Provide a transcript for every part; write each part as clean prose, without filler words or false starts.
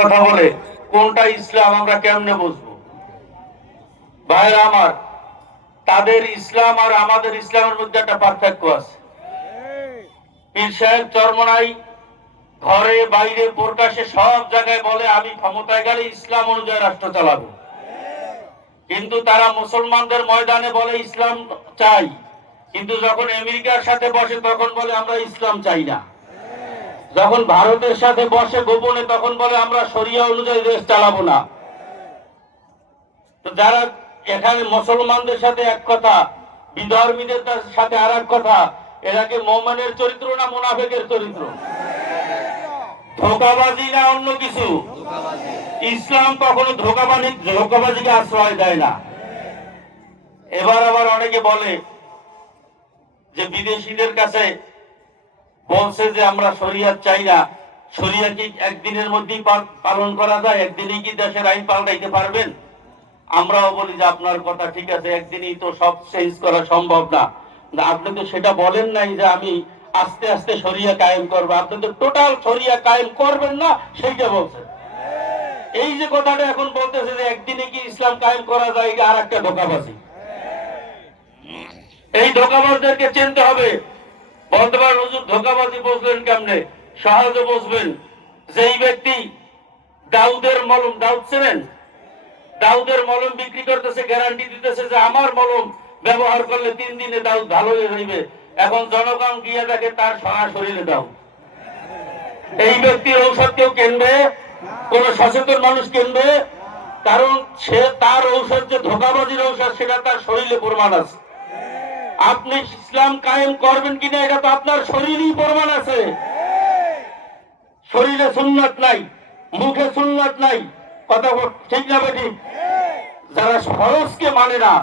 কথা বলে কোনটা ইসলাম আমরা কেমনে বুঝবো? ভাইরা আমার, তাদের ইসলাম আর আমাদের ইসলামের মধ্যে একটা পার্থক্য আছে। পীর সাহেব চরমনাই ঘরে বাইরে প্রকাশে সব জায়গায় বলে আমি ক্ষমতায় গেলে ইসলাম অনুযায়ী রাষ্ট্র চালাবো, কিন্তু তারা মুসলমানদের ময়দানে বলে ইসলাম চাই, কিন্তু যখন আমেরিকার সাথে বসে তখন বলে আমরা ইসলাম চাই না। যখন ভারতের সাথে বসে গোপনে তখন বলে আমরা শরিয়া অনুযায়ী দেশ চালাবো না। তো যারা এখানে মুসলমানদের সাথে এক কথা, বিধর্মীদের সাথে আর এক কথা, এটাকে মুমিনের চরিত্র না মুনাফিকের চরিত্র? ধোঁকাবাজি না অন্য কিছু? ইসলাম কখনো ধোঁকাবাজিকে আশ্রয় দেয় না। এবার আবার অনেকে বলে যে বিদেশিদের কাছে বলছে যে আমরা শরিয়াত চাই না, শরিয়া কি একদিনের মধ্যেই পালন করা যায়? একদিনেই কি দেশের আইন পাল্টাইতে পারবেন? আমরাও বলি যে আপনার কথা ঠিক আছে, একদিনই তো সব চেঞ্জ করা সম্ভব না। আপনি তো সেটা বলেন নাই যে আমি আস্তে আস্তে শরিয়া কায়েম করবো, আপনি তো টোটাল শরিয়া কায়েম করবেন না সেইটা বলছেন। এই যে কথাটা এখন বলতেছে যে একদিনে কি ইসলাম কায়েম করা যায়, এটা আর একটা ধোঁকাবাজি। এই ধোঁকাবাজদেরকে চিনতে হবে। বলতে পারেন হুজুর ধোঁকাবাজি বুঝলেন কেমনে? সহজে বুঝবেন। যেই ব্যক্তি দাউদের মলম, দাউদ ছিলেন, দাউদের মলম বিক্রি করতেছে, গ্যারান্টি দিতেছে যে আমার মলম ব্যবহার করলে 3 দিনে দাউদ ভালো হয়ে যাবে, এখন জনগণ গিয়ে দেখে তার সারা শরীরে দাউদ। এই ব্যক্তির ঔষধ কেউ কিনবে? কোন সচেতন মানুষ কিনবে? কারণ সে তার ঔষধ যে ধোঁকাবাজির ঔষধ সেটা তার শরীরে প্রমাণ আছে। আপনি ইসলাম কায়েম করবেন কিনা এটা তো আপনার শরীরেই প্রমাণ আছে। শরীরে সুন্নাত নাই, মুখে সুন্নাত নাই, কথা ঠিক না ঠিক? যারা ফরজকে মানে না,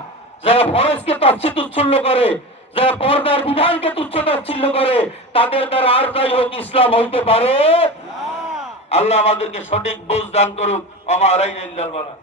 যারা ফরজকে তাচ্ছিল্য করে, যারা পর্দার বিধানকে তুচ্ছ তাচ্ছিল্য করে, তাদের দ্বারা আর যাই হোক ইসলাম হইতে পারে। আল্লাহ আমাদেরকে সঠিক বুঝ দান করুক। আমার